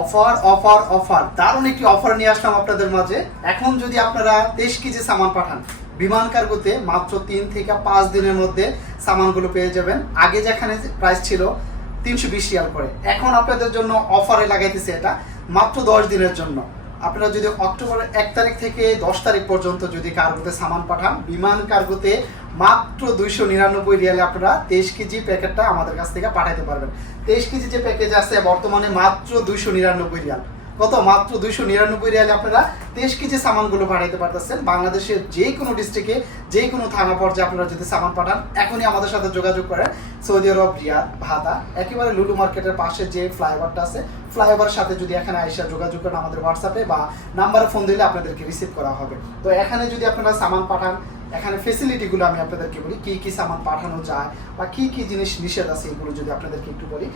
Offer offer offer. দারুণ একটি offer নিয়ে আসলাম আপনাদের মাঝে। এখন যদি আপনারা তেইশ কেজি সামান পাঠান, বিমান কার্গোতে মাত্র তিন থেকে পাঁচ দিনের মধ্যে সামানগুলো পেয়ে যাবেন। আগে যেখানে প্রাইস ছিল তিনশো বিশ রিয়াল করে। এখন আপনাদের জন্য অফারে লাগাইতেছে এটা, মাত্র দশ দিনের জন্য। আপনারা যদি অক্টোবরের এক তারিখ থেকে দশ তারিখ পর্যন্ত যদি কার্গোতে সামান পাঠান, বিমান কার্গোতে মাত্র দুইশো নিরানব্বই রিয়ালে আপনারা তেইশ কেজি প্যাকেটটা আমাদের কাছ থেকে পাঠাতে পারবেন। তেইশ কেজি যে প্যাকেজ আছে, বর্তমানে মাত্র দুইশো নিরানব্বই রিয়াল। কত? মাত্র দুইশো নিরানব্বই রিয়ালে আপনারা তেইশ কেজি সামানগুলো পাঠাইতে পারতেছেন। বাংলাদেশের যে কোনো ডিস্ট্রিক্টে যে কোনো থানা পর্যায়ে আপনারা যদি সামান পাঠান, এখনই আমাদের সাথে যোগাযোগ করেন। সৌদি আরব, রিয়াদ, ভাতা, একেবারে লুলু মার্কেটের পাশে যে ফ্লাইওভারটা আছে ফ্লাইওভারের সাথে যদি এখানে আইসা যোগাযোগ করেন আমাদের হোয়াটসঅ্যাপে বা নাম্বারে ফোন দিলে আপনাদেরকে রিসিভ করা হবে। তো এখানে যদি আপনারা সামান পাঠান এখানে ফেসিলিটিগুলো আমি আপনাদেরকে বলি, কি কি সামান পাঠানো যায় বা কি কি জিনিস নিষেধ আছে এগুলো যদি আপনাদেরকে একটু বলি।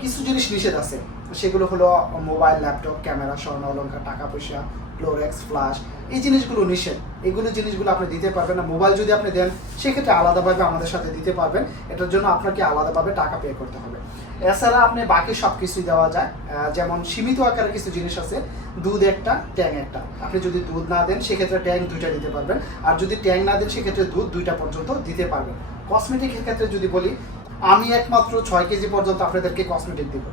কিছু জিনিস নিষেধ আছে, সেগুলো হলো মোবাইল ল্যাপটপ ক্যামেরা স্বর্ণ অলঙ্কার টাকা পয়সা ক্লোরেক্স ফ্লাশ এই জিনিসগুলো নিষেধ। এগুলো জিনিসগুলো আপনি দিতে পারবেন না। মোবাইল যদি আপনি দেন, সেক্ষেত্রে আলাদাভাবে আমাদের সাথে দিতে পারবেন। এটার জন্য আপনাকে আলাদাভাবে টাকা পে করতে হবে। এছাড়া আপনি বাকি সব কিছুই দেওয়া যায়। যেমন সীমিত আকারের কিছু জিনিস আছে, দুধ একটা, ট্যাং একটা। আপনি যদি দুধ না দেন, সেক্ষেত্রে ট্যাং দুইটা দিতে পারবেন। আর যদি ট্যাং না দেন, সেক্ষেত্রে দুধ দুইটা পর্যন্ত দিতে পারবেন। কসমেটিকের ক্ষেত্রে যদি বলি, আমি একমাত্র ছয় কেজি পর্যন্ত আপনাদেরকে কসমেটিক দিব।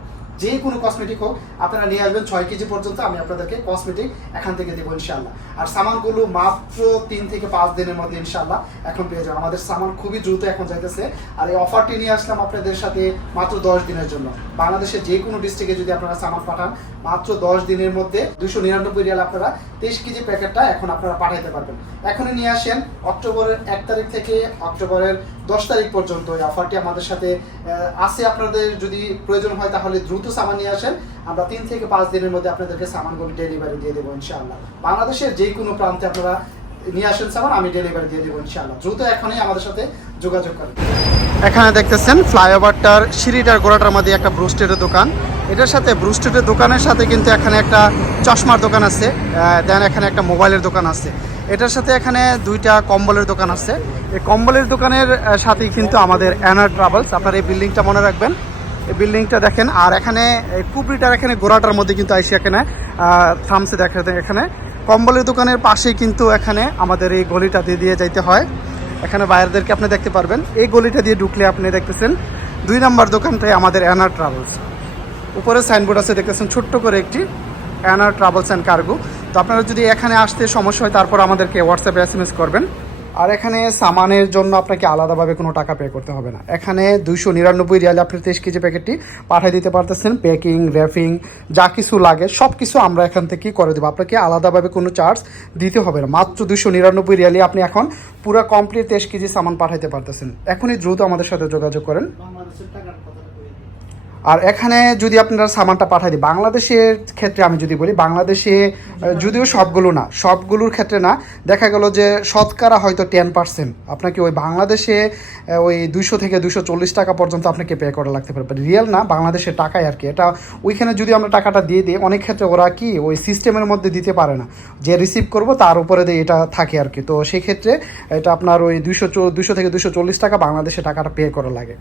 যে কোনো কসমেটিক হোক, আপনারা নিয়ে আসবেন ছয় কেজি পর্যন্ত, আমি আপনাদেরকে কসমেটিক এখান থেকে দেবো ইনশাল্লাহ আর সামানগুলো মাত্র তিন থেকে পাঁচ দিনের মধ্যে ইনশাল্লাহ এখন পেয়ে যাবেন। আমাদের সামান খুবই দ্রুত এখন যাইতেছে। আর এই অফারটি নিয়ে আসলাম আপনাদের সাথে মাত্র দশ দিনের জন্য। বাংলাদেশের যে কোনো ডিস্ট্রিক্টে যদি আপনারা সামান পাঠান, মাত্র দশ দিনের মধ্যে দুশো নিরানব্বই রিয়াল আপনারা তেইশ কেজি প্যাকেটটা এখন আপনারা পাঠাইতে পারবেন। এখনই নিয়ে আসেন, অক্টোবরের এক তারিখ থেকে অক্টোবরের দশ তারিখ পর্যন্ত এই অফারটি আমাদের সাথে আছে আপনাদের যদি প্রয়োজন হয় তাহলে দ্রুত সামান নিয়ে আসেন। আমরা তিন থেকে পাঁচ দিনের মধ্যে আপনাদেরকে সামানগুলো ডেলিভারি দিয়ে দেবো ইনশাআল্লাহ। বাংলাদেশের যে কোনো প্রান্তে আপনারা নিয়ে আসেন সামান, আমি ডেলিভারি দিয়ে দেবো ইনশাআল্লাহ। দ্রুত এখনই আমাদের সাথে যোগাযোগ করেন। এখানে দেখতেছেন ফ্লাইওভারটার, সিঁড়িটার, গোড়াটার মধ্যে একটা ব্রুস্টেডের দোকান। এটার সাথে ব্রুস্টেডের দোকানের সাথে কিন্তু এখানে একটা চশমার দোকান আছে। দেন এখানে একটা মোবাইলের দোকান আছে। এটার সাথে এখানে দুইটা কম্বলের দোকান আছে। এই কম্বলের দোকানের সাথেই কিন্তু আমাদের অ্যানার ট্রাভেলস আপনার এই বিল্ডিংটা মনে রাখবেন। বিল্ডিংটা দেখেন, আর এখানে কুবরিটার এখানে গোড়াটার মধ্যে কিন্তু আইসি এখানে থামসে দেখা এখানে। কম্বলের দোকানের পাশেই কিন্তু এখানে আমাদের এই গলিটা দিয়ে দিয়ে যাইতে হয়। এখানে বাইরেদেরকে আপনি দেখতে পারবেন। এই গলিটা দিয়ে ঢুকলে আপনি দেখতেছেন, দুই নম্বর দোকানটাই আমাদের অ্যানার ট্রাভেলস উপরে সাইনবোর্ড আছে, দেখতেছেন ছোট্ট করে একটি অ্যানার ট্রাভেলস অ্যান্ড কার্গো তো আপনারা যদি এখানে আসতে সমস্যা হয়, তারপর আমাদেরকে হোয়াটসঅ্যাপে এস করবেন। আর এখানে সামানের জন্য আপনাকে আলাদাভাবে কোনো টাকা পে করতে হবে না। এখানে দুইশো নিরানব্বই রিয়ালে আপনি তেইশ কেজি প্যাকেটটি পাঠিয়ে দিতে পারতেছেন। প্যাকিং র্যাপিং যা কিছু লাগে, সব কিছু আমরা এখান থেকেই করে দেবো। আপনাকে আলাদাভাবে কোনো চার্জ দিতে হবে না। মাত্র দুইশো নিরানব্বই রিয়ালে আপনি এখন পুরো কমপ্লিট তেইশ কেজি সামান পাঠাইতে পারতেছেন। এখনই দ্রুত আমাদের সাথে যোগাযোগ করেন। আর এখানে যদি আপনারা সামানটা পাঠাই দিই, বাংলাদেশের ক্ষেত্রে আমি যদি বলি, বাংলাদেশে যদিও সবগুলো না, সবগুলোর ক্ষেত্রে না, দেখা গেল যে শতকরা হয়তো টেন পার্সেন্ট আপনাকে ওই বাংলাদেশে ওই দুশো থেকে দুশো চল্লিশ টাকা পর্যন্ত আপনাকে পে করা লাগতে পারে। রিয়েল না বাংলাদেশের টাকায় আর কি। এটা ওইখানে যদি আমরা টাকাটা দিয়ে দিই, অনেক ক্ষেত্রে ওরা কি, ওই সিস্টেমের মধ্যে দিতে পারে না। যে রিসিভ করব, তার উপরে দিয়ে এটা থাকে আর কি। তো সেক্ষেত্রে এটা আপনার ওই দুশো দুশো থেকে দুশো চল্লিশ টাকা বাংলাদেশে টাকাটা পে করা লাগে।